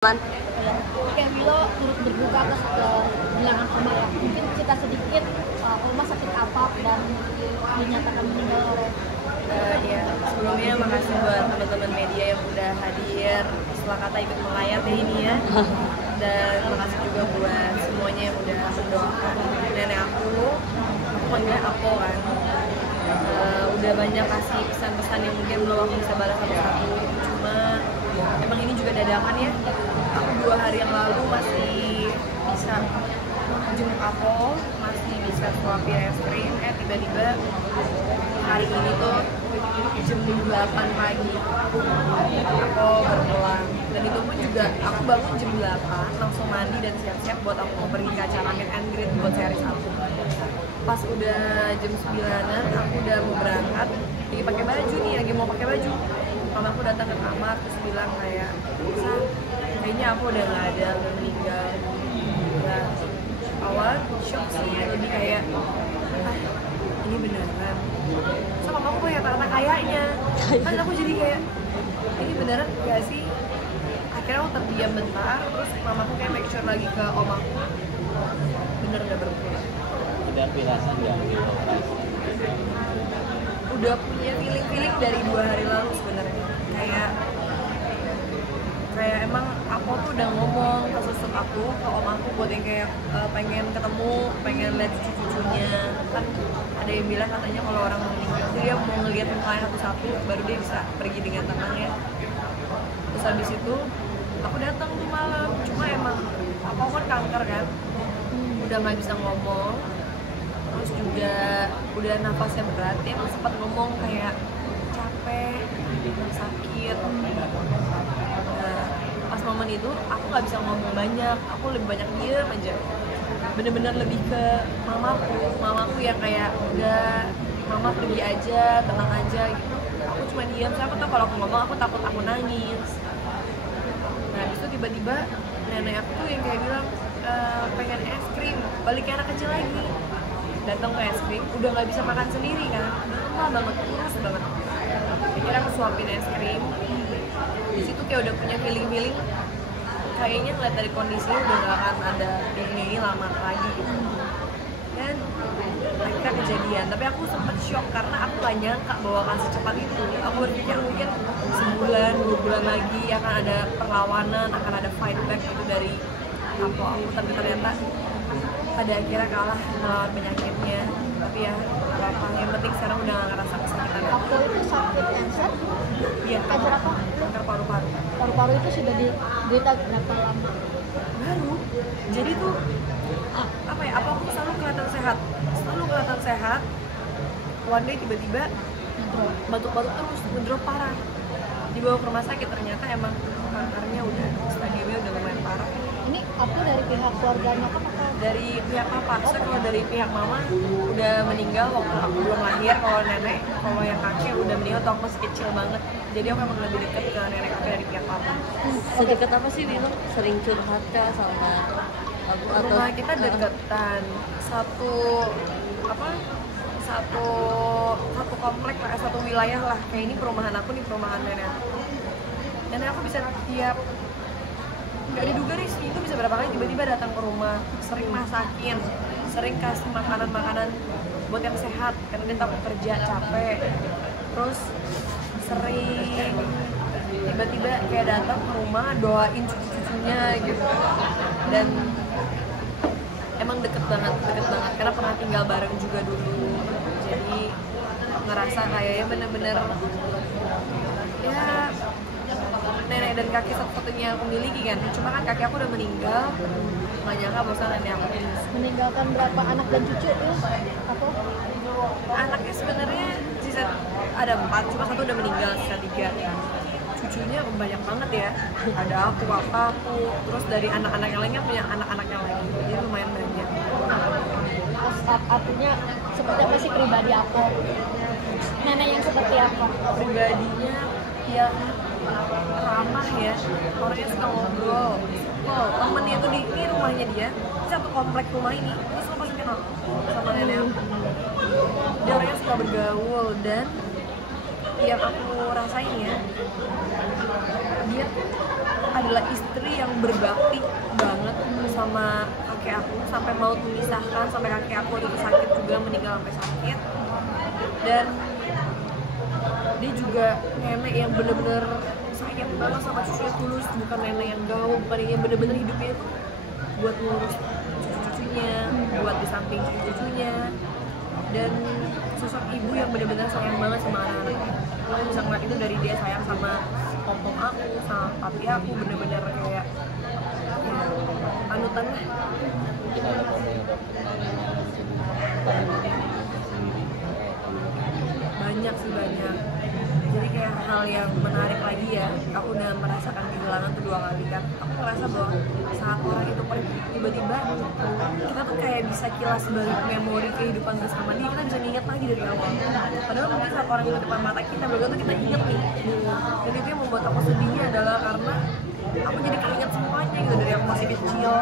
Man. Oke, Milo turut berduka ke kehilangan Oma ya. Mungkin cerita sedikit Oma sakit apa dan dinyatakan meninggal oleh. Ya, sebelumnya makasih buat teman-teman media yang udah hadir setelah kata ikut melayat ini ya. Dan makasih juga buat semuanya yang udah mendoakan nenek aku panggilnya Apo kan. Udah banyak kasih pesan-pesan yang mungkin belum aku bisa balas satu-satu. Cuma emang ini juga dadakan ya. Aku 2 hari yang lalu masih bisa jenguk Apo, masih bisa suapin es krim. Tiba-tiba hari ini tuh jam 8 pagi aku berpulang, dan itu pun juga aku bangun jam 8 langsung mandi dan siap-siap buat aku mau pergi ke acara meet and greet buat series aku. Pas udah jam 9-an aku udah mau berangkat, lagi pakai baju nih, lagi mau pakai baju, mama aku datang ke kamar terus bilang kayak, kayaknya aku udah nggak ada, udah meninggal. Nah, awal shock sih, lebih kayak ini beneran. So mama aku kayak kata kayaknya, kan aku jadi kayak ini beneran gak sih? Akhirnya aku terdiam bentar, terus mama aku kayak make sure lagi ke om aku, bener udah berpulang. Udah firasat nggak gitu? Udah punya feeling dari 2 hari lalu sebenarnya. Kayak emang aku tuh udah ngomong ke susuk aku, ke om aku buat yang kayak pengen ketemu, pengen lihat cucu-cucunya. Kan ada yang bilang katanya kalau orang meninggal dia mau ngeliat mukanya satu-satu baru dia bisa pergi dengan tenang ya. Terus habis itu aku datang tuh malam, cuma emang aku kan kanker kan, udah nggak bisa ngomong, terus juga udah nafasnya berat. Dia emang sempat ngomong kayak capek, sakit. Nah, pas momen itu aku nggak bisa ngomong banyak, aku lebih banyak diem aja, bener-bener lebih ke mamaku yang kayak udah mama pergi aja, tenang aja gitu. Aku cuma diem, saya aku tau kalau aku ngomong aku takut aku nangis. Nah itu tiba-tiba nenek aku tuh yang kayak bilang pengen es krim, balik kayak anak kecil lagi. Datang ke es krim, udah nggak bisa makan sendiri kan, lama banget, kurus banget. Akhirnya aku suapin es krim. Di situ kayak udah punya feeling kayaknya ngeliat dari kondisinya udah gak akan ada ini lama lagi gitu. Dan akhirnya kejadian, tapi aku sempet shock karena aku gak nyangka bahwa akan secepat itu. Aku berpikir mungkin sebulan, 2 bulan lagi akan ada perlawanan, akan ada fight back gitu dari aku, tapi ternyata pada akhirnya kalah melawan penyakitnya. Tapi ya apa, yang penting sekarang udah gak ngerasa kesakitan. Aku itu sakit cancer. Iya, Cancer apa? kanker paru-paru. Paru-paru itu sudah diderita berapa lama? Baru. Jadi tuh apa ya? Apa aku selalu kelihatan sehat. One day tiba-tiba batuk-batuk terus, ngedrop parah. Dibawa ke rumah sakit, ternyata emang kankernya udah stadiumnya udah lumayan parah. Ini aku dari pihak keluarganya kan atau Dari pihak papa, saya kalau dari pihak mama udah meninggal waktu aku belum lahir. Kalau nenek, kalau yang kakek udah meninggal waktu aku masih kecil banget. Jadi aku emang lebih dekat ke nenek kakek dari pihak papa. Sedekat apa sih Milo? Sering curhat kah sama aku atau Rumah kita deketan, satu komplek lah, satu wilayah lah. Kayak ini perumahan aku, nih perumahan nenek aku. Nenek aku bisa tiap nggak diduga nih itu bisa berapa kali tiba-tiba datang ke rumah, sering masakin, sering kasih makanan buat yang sehat karena dia takut kerja capek. Terus sering tiba-tiba kayak datang ke rumah doain cucu-cucunya gitu. Dan emang deket banget karena pernah tinggal bareng juga dulu. Jadi ngerasa kayaknya bener-bener ya nenek dan kakek satu-satunya yang aku miliki kan. Cuma kan kakek aku udah meninggal, nggak nyangka bosan nenek aku meninggalkan berapa anak dan cucu itu? Aku anaknya sebenarnya sisa ada 4, cuma 1 udah meninggal, sisa 3. Cucunya banyak banget ya, ada aku, kakakku, terus dari anak-anak yang lainnya punya anak-anak yang lain, jadi lumayan banyak. artinya seperti apa sih pribadi aku? Nenek yang seperti apa? Pribadinya yang ramah ya, orangnya suka ngobrol. Temennya tuh di ini rumahnya dia, satu komplek rumah ini, terus lo pasti kenal sama nenek aku. Dia orangnya suka bergaul dan yang aku rasain ya, dia adalah istri yang berbakti banget sama kakek aku sampai mau memisahkan, sampai kakek aku waktu itu sakit juga, meninggal sampai sakit. Dan dia juga nenek yang bener-bener sayang banget sama cucunya, tulus, bukan nenek yang gaul, bukan yang bener-bener hidupnya itu buat ngurus cucu-cucunya, buat di samping cucu-cucunya. Dan sosok ibu yang bener-bener sayang banget sama anak-anaknya. Kalian bisa ngeliat itu dari dia sayang sama om aku, sama papi aku, bener-bener kayak ya, panutan lah. Mungkin ada Banyak sih, banyak. Jadi kayak hal yang menarik lagi ya, aku udah merasakan kehilangan kedua kali kan. Aku ngerasa bahwa saat orang itu pergi, tiba-tiba kita tuh kayak bisa kilas balik memori kehidupan bersama dia, kita bisa ingat lagi dari awal. Padahal mungkin saat orang itu depan mata kita, belum tentu kita ingat nih. Dan itu yang membuat aku sedihnya adalah karena aku jadi keinget semuanya gitu, dari aku masih kecil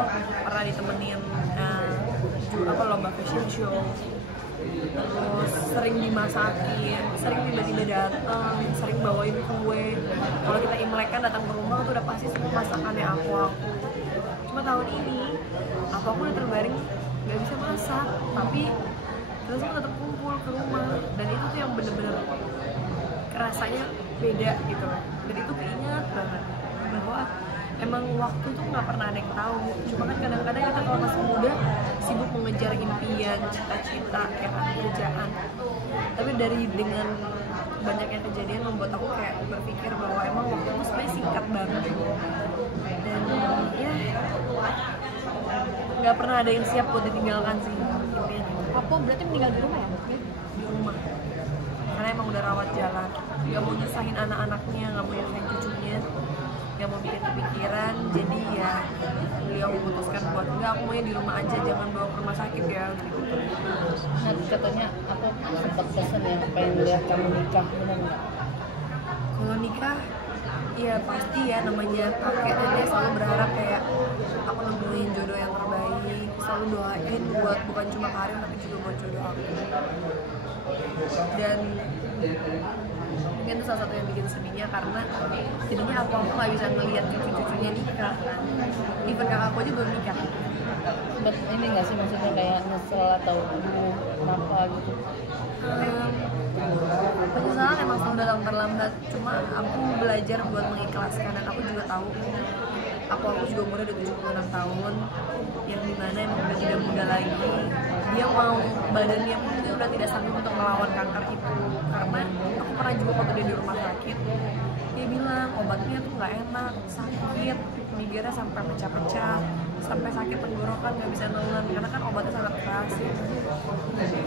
pernah ditemenin lomba fashion show, terus sering dimasakin, sering tiba-tiba datang, sering bawain kue. Kalau kita Imlek kan datang ke rumah tuh udah pasti semua masakannya aku. Cuma tahun ini aku udah terbaring nggak bisa masak, tapi terus aku tetap kumpul ke rumah, dan itu tuh yang bener-bener rasanya beda gitu loh. Dan itu keinget banget bahwa emang waktu tuh nggak pernah ada yang tahu. Cuma kan kadang-kadang kita kalau masih muda sibuk mengejar impian, cita-cita, ya kan, kerjaan. Tapi dengan banyaknya kejadian membuat aku kayak berpikir bahwa emang waktu itu sebenarnya singkat banget. Dan ya nggak pernah ada yang siap buat ditinggalkan sih impian. Apa berarti meninggal di rumah ya? Di rumah. Karena emang udah rawat jalan, nggak mau nyusahin anak-anaknya, nggak mau nyusahin cucunya, nggak mau bikin kepikiran. Jadi ya beliau memutuskan buat enggak, aku maunya di rumah aja, jangan bawa ke rumah sakit ya gitu. Nah, katanya apa sempat pesan ya pengen lihat kamu nikah, benar nggak? Kalau nikah ya pasti ya, namanya kakek nenek selalu berharap kayak aku nemuin jodoh yang terbaik, selalu doain buat bukan cuma Karin tapi juga buat jodoh aku. Dan mungkin itu salah satu yang bikin sedihnya, karena jadinya aku nggak bisa ngelihat cucu-cucunya nikah kan. Even kakak aku aja belum nikah. Sempet ini nggak sih, maksudnya kayak nyesel atau aduh kenapa gitu? Penyesalan emang selalu datang terlambat, cuma aku belajar buat mengikhlaskan. Dan aku juga tahu aku juga umurnya udah 76 tahun, yang dimana emang udah tidak muda lagi. Dia mau badannya pun dia udah tidak sanggup untuk melawan kanker itu. Karena aku pernah juga waktu dia di rumah sakit, dia bilang obatnya tuh nggak enak, sakit, bibirnya sampai pecah-pecah, sampai sakit tenggorokan, nggak bisa nelen karena kan obatnya sangat keras.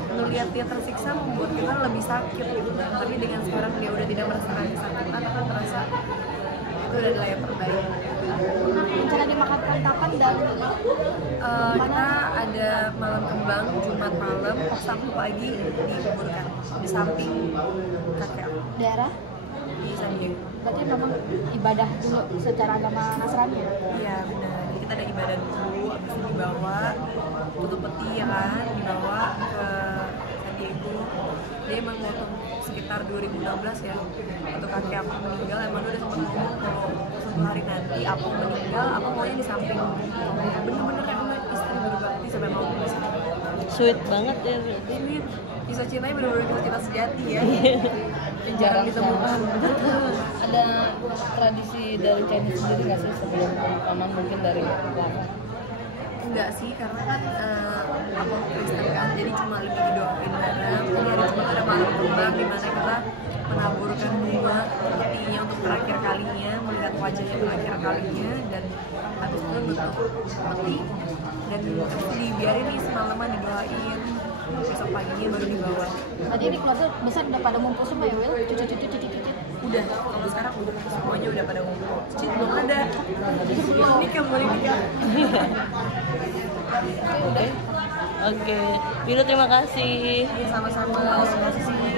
Ngelihat dia tersiksa membuat kita lebih sakit gitu kan. Tapi dengan sekarang dia udah tidak merasakan kesakitan, akan terasa itu adalah yang terbaik. Rencana dimakamkan kapan dan Kita ada malam kembang Jumat malam, Sabtu pagi dikuburkan di samping kakek aku daerah? di San Diego. Berarti memang ibadah dulu secara agama Nasrani ya? Iya benar. Jadi kita ada ibadah dulu, habis itu dibawa tutup peti ya kan, dibawa ke San Diego. Dia emang waktu sekitar 2016 ya, waktu kakek aku meninggal, emang dia udah sempat ngomong kalau suatu hari nanti aku meninggal, aku maunya di samping. Bener-bener emang istri berbakti sampai mau bisa. Sweet banget ya. Ini kisah cintanya bener-bener kisah cinta sejati ya. Yang jarang Jarang ditemukan. Ada tradisi dari Chinese sendiri nggak sih sebelum pemakaman, mungkin dari lama? Enggak sih, karena kan aku Kristen kan, jadi cuma lebih didoain bareng. Jadi hari Jumat ada malam kembang di mana kita menaburkan bunga petinya untuk terakhir kalinya, melihat wajahnya terakhir kalinya, dan habis itu nutup peti dan terus dibiarin nih semalaman didoain, besok paginya baru dibawa. Tadi ini keluarga besar udah pada ngumpul semua ya, Will? Cucu-cucu, cicit-cicit. Udah, kalau sekarang udah semuanya udah pada ngumpul. Cicit belum ada, belum nikah, boleh nikah. Oke, Vilo terima kasih. Sama-sama, posisinya.